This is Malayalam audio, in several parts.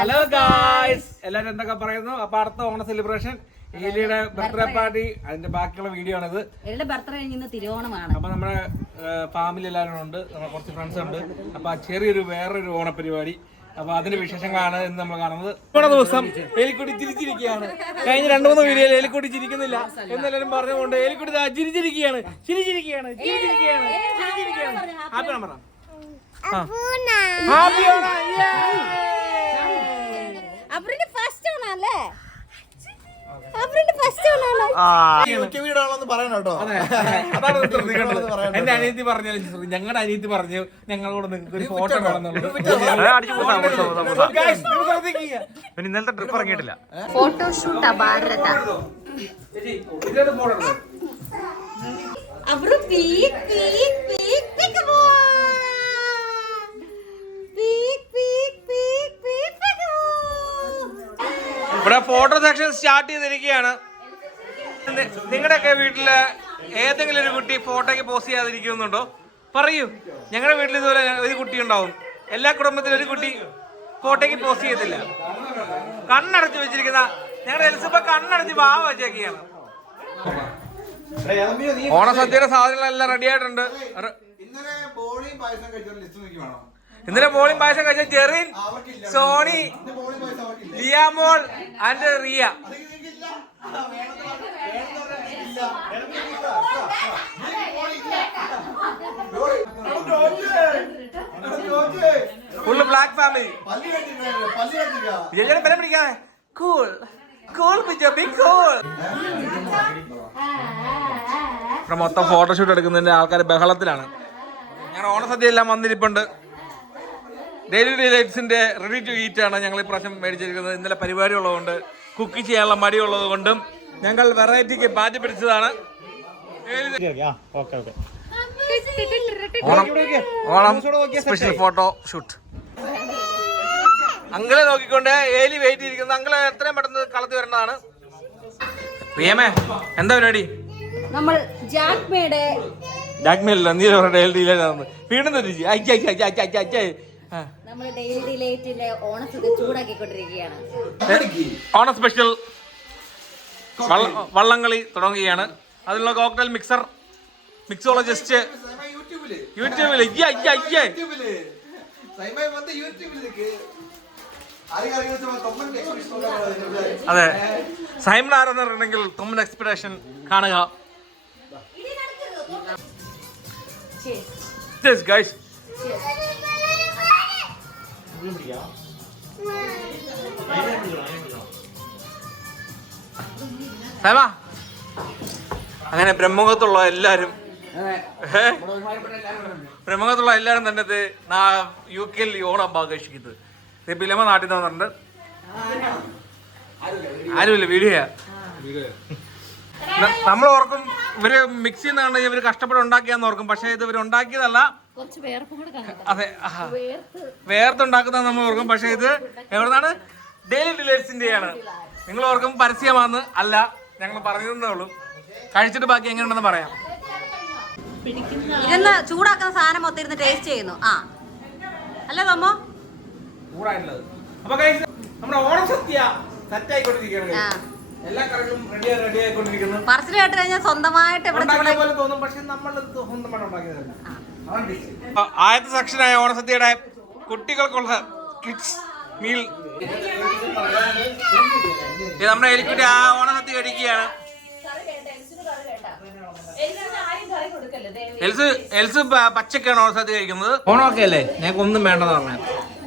ഹലോ ഗായ്സ് എല്ലാരും എന്തൊക്കെ പറയുന്നു? അപ്പൊ അടുത്ത ഓണ സെലിബ്രേഷൻ ഏലിയുടെ ബർത്ത്ഡേ പാർട്ടി അതിന്റെ ബാക്കിയുള്ള വീഡിയോ ആണിത്. എന്റെ ബർത്ത്ഡേ കഴിഞ്ഞ് തിരുവോണമാണ്. അപ്പൊ നമ്മുടെ ഫാമിലി എല്ലാവരും ഉണ്ട്. നമ്മുടെ കുറച്ച് ഫ്രണ്ട്സ് ഉണ്ട്. അപ്പൊ ചെറിയൊരു വേറൊരു ഓണ പരിപാടി അപ്പൊ അതിന്റെ വിശേഷങ്ങളാണ് ഇന്ന് നമ്മൾ കാണുന്നത്. ഓണ ദിവസം എലിക്കുട്ടി ചിരിച്ചിരിക്കുകയാണ്. കഴിഞ്ഞ രണ്ടു മൂന്ന് വീഡിയോയിൽ എലിക്കുട്ടി ചിരിക്കുന്നില്ല. എന്നെല്ലാരും പറഞ്ഞുകൊണ്ട് എലിക്കുട്ടി ചിരിച്ചിരിക്കുകയാണ്. ചിരിച്ചിരിക്കുകയാണ്. ചിരിച്ചിരിക്കുകയാണ്. ചിരിച്ചിരിക്കുകയാണ്. ഹാപ്പി ഓണം ഹാപ്പി ഓണം എന്റെ അനിയത്തി പറഞ്ഞു ഞങ്ങളുടെ അനിയത്തി പറഞ്ഞു ഞങ്ങളോട് നിങ്ങൾക്ക് ഒരു ഫോട്ടോ ഇന്നലത്തെ ട്രിപ്പ് ഇറങ്ങിയിട്ടില്ല. ഫോട്ടോഷൂട്ട് അപാരത. അവർ പീക്ക് പീക്ക് പീക്ക് പീക്ക് പോവാ. പീക്ക് പീക്ക് പീക്ക് പീക്ക് പീക്ക് ഇവിടെ ഫോട്ടോ സെക്ഷൻ സ്റ്റാർട്ട് ചെയ്തിരിക്കുകയാണ്. നിങ്ങളുടെയൊക്കെ വീട്ടിൽ ഏതെങ്കിലും ഒരു കുട്ടി ഫോട്ടോയ്ക്ക് പോസ്റ്റ് ചെയ്യാതിരിക്കുന്നുണ്ടോ? പറയൂ. ഞങ്ങളുടെ വീട്ടിൽ ഇതുപോലെ ഒരു കുട്ടി ഉണ്ടാവും. എല്ലാ കുടുംബത്തിലും ഒരു കുട്ടി ഫോട്ടോയ്ക്ക് പോസ്റ്റ് ചെയ്യത്തില്ല. കണ്ണടച്ച് വെച്ചിരിക്കുന്ന ഞങ്ങളുടെ എലിസബ കണ്ണടച്ച് വാവ വെച്ചേക്കുകയാണ്. ഓണസദ്യയുടെ സാധനങ്ങളെല്ലാം റെഡി ആയിട്ടുണ്ട്. ഇന്നലെ ബോളിയും പായസം കഴിച്ച Jerin Sony Liyamol and Riya. Full black family ജെല്ലിയുടെ ബലം കൂൾ കൂൾ ബിഗ് കൂൾ ഇവിടെ മൊത്തം ഫോട്ടോഷൂട്ട് എടുക്കുന്നതിന്റെ ആൾക്കാർ ബഹളത്തിലാണ്. ഞങ്ങൾ ഓണസദ്യ എല്ലാം വന്നിരിപ്പുണ്ട്. ഡെയിലി ഡിലൈറ്റ്സിന്റെ റെഡി ടു ഈറ്റ് ആണ് ഞങ്ങൾ ഈ പ്രാവശ്യം മേടിച്ചിരിക്കുന്നത്. ഇന്നലെ പരിപാടി ഉള്ളതുകൊണ്ട് കുക്ക് ചെയ്യാനുള്ള മടിയുള്ളത് കൊണ്ടും ഞങ്ങൾ വെറൈറ്റിക്ക് പാറ്റി പിടിച്ചതാണ്. Onam Onam special photo shoot അങ്കിളെ നോക്കിക്കൊണ്ട് ഏലി വെയിറ്റ് ഇരിക്കുന്നത് അങ്കിളെ എത്രയും പെട്ടെന്ന് കളത്തി വരേണ്ടതാണ്. പ്രിയമേ എന്താ പരിപാടി? നമ്മൾ ജാക്മയുടെ ജാഗ്മേലല്ല നീ ഡൽഹിയിലാണ് വീണ്ടും തെറ്റിച്ച് അയച്ച അയച്ച അയച്ച അയച്ച അയച്ച നമ്മൾ ഡെയിലി ഡിലേറ്റിന്റെ ഓണസദ്യ ചൂടാക്കിക്കൊണ്ടിരിക്കുകയാണ്. ഓണ സ്പെഷ്യൽ വള്ളംകളി തുടങ്ങുകയാണ്. അതിനുള്ള കോക്ടെയിൽ മിക്സർ മിക്സോളജിസ്റ്റ് യൂട്യൂബിൽ അതെ. സൈമൺ ആരെന്ന് തൊമ്മൻ എക്സ്പെക്ടേഷൻ കാണുക. Yes, guys. സൈമ. അങ്ങനെ ബ്രഹ്മമുഖത്തുള്ള എല്ലാരും? ബ്രഹ്മമുഖത്തുള്ള എല്ലാരും തന്നെ യു കെയിൽ ഓണം ആഘോഷിക്കുന്നത് ഇത് പിലമ നാട്ടിൽ നിന്ന് വന്നിട്ടുണ്ട്. ആരുമില്ല വീഡിയോയാ നമ്മൾ ഓർക്കും ഇവർ മിക്സ് ചെയ്യുന്ന കണ്ട് ഇവർ കഷ്ടപ്പെട്ട് ഉണ്ടാക്കിയാന്ന് ഓർക്കും. പക്ഷെ ഇത് ഇവർ ഉണ്ടാക്കിയതല്ല. അതെ വേർത്തുണ്ടാക്കുന്ന നമ്മൾ ഓർക്കും. പക്ഷെ ഇത് എവിടുന്നാണ്? ഡെയിലി ഡിലേറ്റ്സിന്റെയാണ് നിങ്ങൾ ഓർക്കും പരസ്യമാന്ന് അല്ല ഞങ്ങൾ പറഞ്ഞതേ ഉള്ളൂ. കഴിച്ചിട്ട് ബാക്കി എങ്ങനെയുണ്ടെന്ന് പറയാം. ഇരുന്ന് ചൂടാക്കുന്ന സാധനം മൊത്തം ഇരുന്ന് ടേസ്റ്റ് ചെയ്യുന്നു. ആ. അല്ലേ തോമോ? ചൂടായിട്ടുള്ളത് അപ്പൊ guys, നമ്മുടെ ഓണം സദ്യ സെറ്റ് ആയിക്കൊണ്ടിരിക്കുകയാണ്. ആ. എല്ലാ കറികളും റെഡി റെഡി ആയിക്കൊണ്ടിരിക്കുന്നു. പറച്ചിൽ കേട്ട് കഴിഞ്ഞാൽ സ്വന്തമായിട്ട് ആദ്യത്തെ സെക്ഷനായ ഓണസദ്യയുടെ കുട്ടികൾക്കുള്ള കിഡ്സ് മീൽ നമ്മുടെ എലിക്കുട്ടി ആ ഓണസദ്യ കഴിക്കുകയാണ്. എൽസ് എൽസ് പച്ചക്കാണ് ഓണസദ്യ കഴിക്കുന്നത്. ഓണമൊക്കെ അല്ലേ? ഞങ്ങൾക്ക് ഒന്നും വേണ്ടെന്ന് പറഞ്ഞാൽ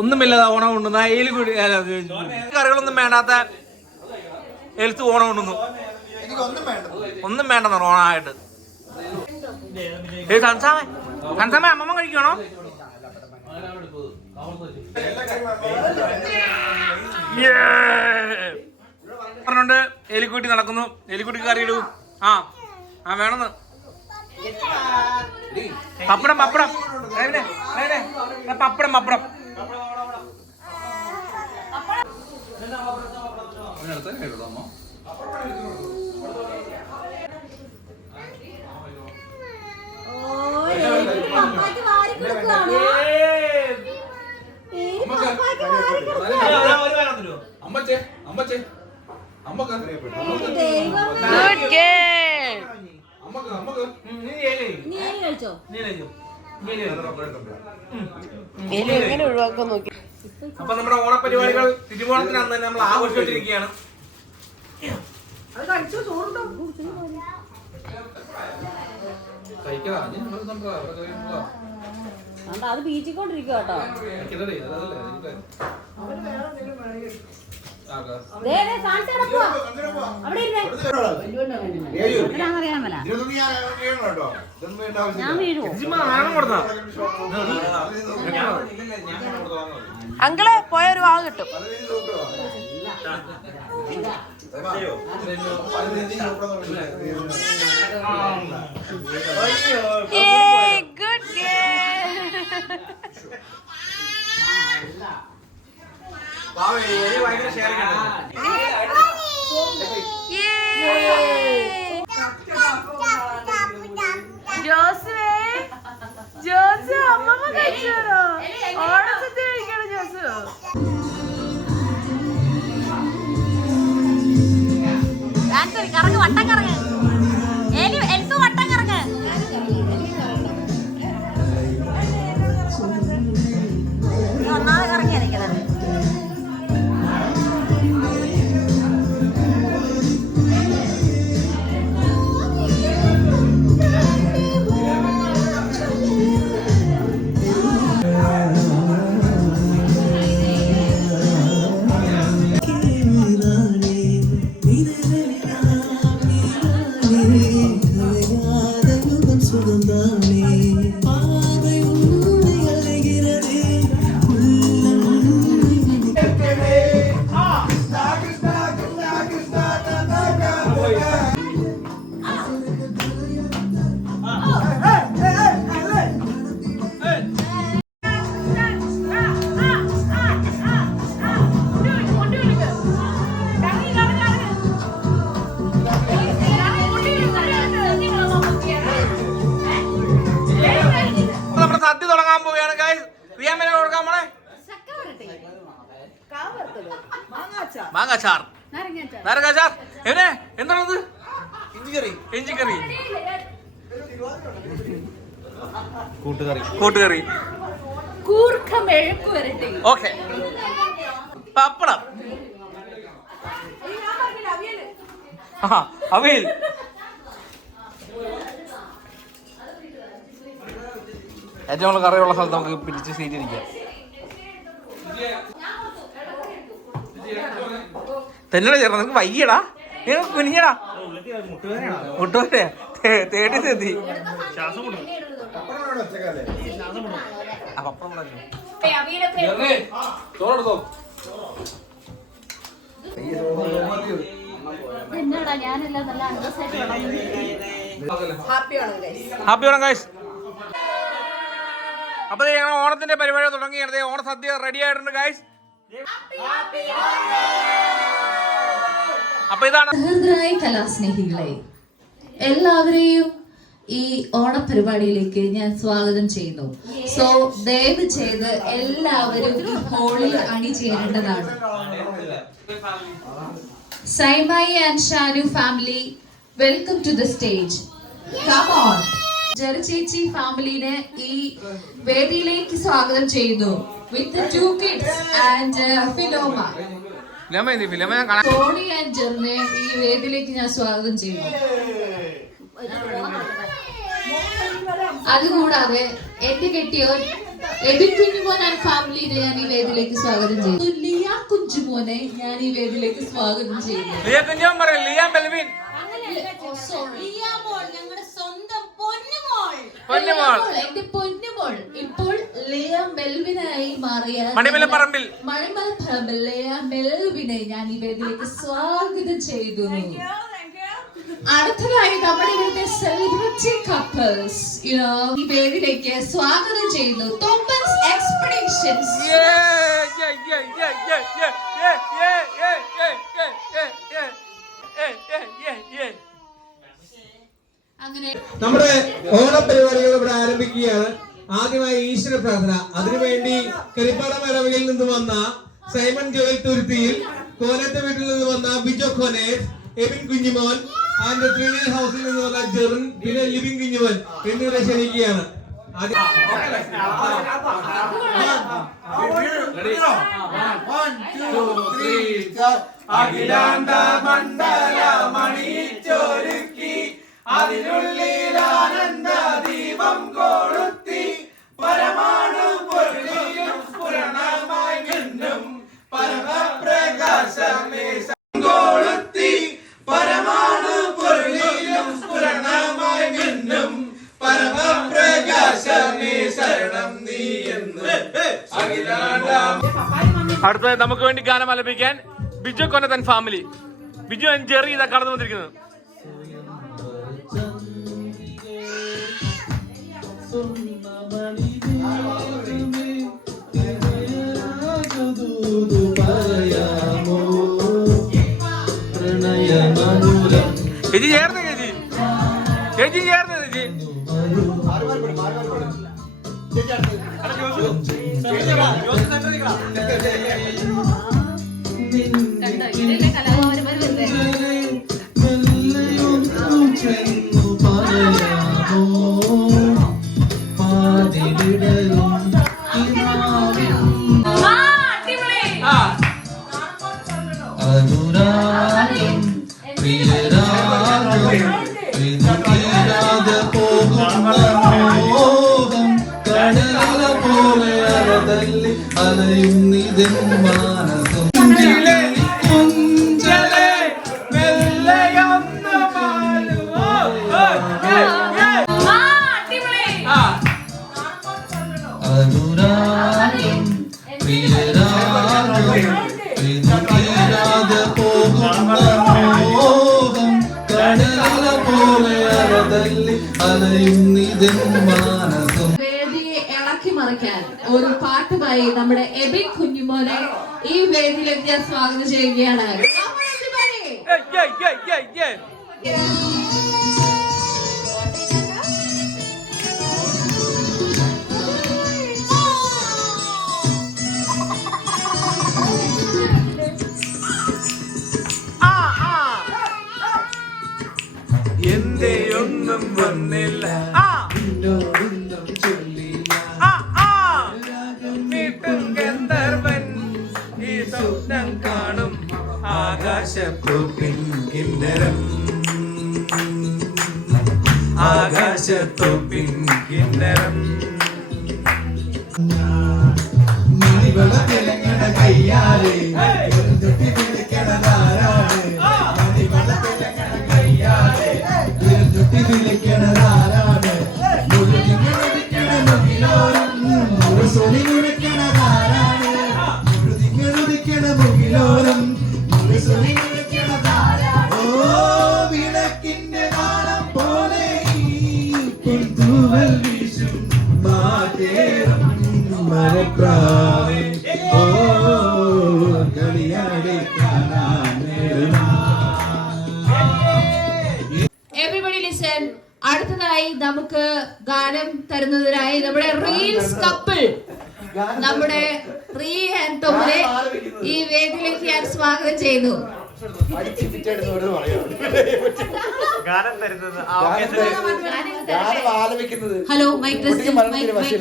ഒന്നുമില്ലാതെ ഓണം ഉണ്ടെന്ന് എലിക്കുട്ടി കൂടി കറികളൊന്നും വേണ്ടാത്ത എൽസ് ഓണം ഉണ്ടെന്നു ഒന്നും വേണ്ട പറഞ്ഞു വേണ്ടെന്ന് ഓണമായിട്ട് കൺസാമേ കൺസാമേ അമ്മമ്മ കഴിക്കണോ പറഞ്ഞോണ്ട് എലിക്കുട്ടി നടക്കുന്നു. എലിക്കുട്ടി കറി ഇടൂ. ആ ആ വേണമെന്ന്. പപ്പടം പപ്പടം. പപ്പടം പപ്പടം. വാരി കേട്ടോ ഏയ്, ഒക്കെ നോക്കി. അപ്പൊ നമ്മുടെ ഓണപരിപാടികൾ തിരുവോണത്തിന് അന്ന് തന്നെ നമ്മൾ ആഘോഷിച്ചിരിക്കുകയാണ് അത് ബീച്ചിക്കൊണ്ടിരിക്കും കേട്ടോ. അങ്കിൾ പോയ ഒരു കിട്ടും. ഗുഡ് ഗേ ജോസുവേ ജോസു അമ്മമ്മ കഴിച്ചോ ഓണസദ്യ കഴിക്കണം ജോസു കറങ്ങ് വട്ടം കറങ്ങ് കൂട്ടുകറി. ഓക്കെ. പപ്പടം. ആ അവയിൽ. ഏറ്റവും കൂടുതൽ കറിയുള്ള സ്ഥലത്ത് നമുക്ക് പിടിച്ച് സീറ്റ് ഇരിക്കാം. തന്നെ ചേർന്ന് നിനക്ക് വയ്യടാ. നിങ്ങൾ കുനിഞ്ഞടാ. മുട്ടുവരെ തേടി തെത്തി അപ്പുറമാണ് ഹാപ്പി അപ്പൊ ഞങ്ങൾ ഓണത്തിന്റെ പരിപാടി തുടങ്ങിയത് ഓണസദ്യ റെഡി ആയിട്ടുണ്ട് ഗൈസ് അപ്പൊ ഇതാണ് കലാസ്നേഹികളെ എല്ലാവരെയും ഈ ഓണപരിപാടിയിലേക്ക് ഞാൻ സ്വാഗതം ചെയ്യുന്നു. സോ ദയവ് ചെയ്ത് എല്ലാവരും ഹോളി ഹോളിൽ അണിചേരേണ്ടതാണ് സൈമായി and Shanu family welcome to the stage come on ജെറിച്ചേച്ചി ഫാമിലിനെ ഈ വേദിയിലേക്ക് സ്വാഗതം ചെയ്യുന്നു. With two kids and Philoma Tony and ജെറിനെ ഈ വേദിയിലേക്ക് ഞാൻ സ്വാഗതം ചെയ്യുന്നു. അതുകൂടാതെ എന്റെ കെട്ടിയോൻ എബിൻ കുഞ്ഞുമോൻ ആൻഡ് ഫാമിലിനെ ഞാൻ ഈ വേദിയിലേക്ക് സ്വാഗതം ചെയ്യുന്നു. ലിയ കുഞ്ചുമോനെ ഞാൻ ഈ വേദിയിലേക്ക് സ്വാഗതം ചെയ്യുന്നു. ലിയ പറ ലിയ ബെൽവിൻ പൊന്നുമോൾ. എന്റെ പൊന്നുമോൾ ഇപ്പോൾ ലിയ മെൽവിനായി മാറിയ മണിമലപ്പറമ്പിൽ മണിമല പറമ്പിൽ ലിയ മെൽവിനെ ഞാൻ ഈ വേദിയിലേക്ക് സ്വാഗതം ചെയ്തു അടുത്തതായി നമ്മുടെ ഇവിടുത്തെ സെലിബ്രിറ്റി കപ്പിൾസ് യുനോ ഈ പേരിലേക്ക് സ്വാഗതം ചെയ്യുന്നു. തോമസ് എക്സ്പെഡിഷൻസ് അങ്ങനെ നമ്മുടെ ഓണപരിപാടികൾ ഇവിടെ ആരംഭിക്കുകയാണ്. ആദ്യമായി ഈശ്വര പ്രാർത്ഥന. അതിനുവേണ്ടി കരിപ്പാറ മലവയിൽ നിന്ന് വന്ന സൈമൺ ജോയൽ തുരുത്തിയിൽ കോലത്തെ വീട്ടിൽ നിന്ന് വന്ന ബിജോ കോനേറ്റ് എബിൻ കുഞ്ഞിമോൻ ആൻഡ് ത്രിവേൽ ഹൗസിൽ നിന്ന് വന്ന ജെറിൻ പിന്നെ ലിബിൻ കുഞ്ഞിമോൻ എന്നിവരെ ക്ഷണിക്കുകയാണ് അഖിലാണ്ട മണ്ഡല മണിച്ചൊരുക്കി അതിനുള്ളിൽ ആനന്ദ ദീപം കൊളുത്തി പരമാണു അടുത്തത് നമുക്ക് വേണ്ടി ഗാനം ആലപിക്കാൻ Biju Konathan family Biju and Jerry ഇതാ കടന്നു വന്നിരിക്കുന്നത്. ചേച്ചി ചേർന്ന് ചേച്ചി ചേച്ചി കടല പോലെ അലതല്ലി അലയുന്നിതൻ പോലെ അലയുന്നിതൻ മാനസം. വേദിയെ ഇളക്കി മറിക്കാൻ ഒരു പാട്ടുമായി നമ്മുടെ എബിൻ കുഞ്ഞുമോനെ ഈ വേദിയിലേക്ക് ഞാൻ സ്വാഗതം ചെയ്യുകയാണ്. Yeah, yeah, yeah, ഏയ്, ഒന്നും മുഴുസൊലി വിളിക്കണതാരാണ് മുഴുതിക്കണ മുകിലോരം. വിളിക്കണതാരാണ് ഓ വിളക്കിന്റെ നാളം പോലെ തൂവൽ വീശും മാതേരം മരപ്രാവേ ഓ കളിയാടി എവറിബഡി ലിസൺ അടുത്തതായി നമുക്ക് ഗാനം തരുന്നതിനായി നമ്മുടെ റീൽസ് കപ്പിൾ നമ്മുടെ റീ ആൻഡ് ടോമിനെ ഈ വേദിയിലേക്ക് ഞാൻ സ്വാഗതം ചെയ്യുന്നു. Hello mic test mic mic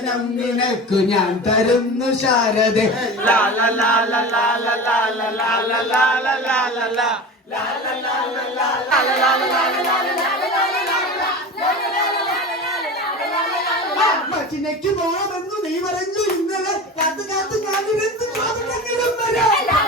പ്രേമലേഖനം നിനക്കു ഞാൻ തരുന്നു ശാരദ ചിനയ്ക്ക് നീ പറഞ്ഞു ഇന്നലെ കാത്തു കാത്തു വരാം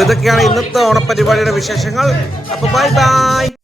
അപ്പോൾ ഇതൊക്കെയാണ് ഇന്നത്തെ ഓണപ്പരിപാടിയുടെ വിശേഷങ്ങൾ. അപ്പോൾ ബൈ ബൈ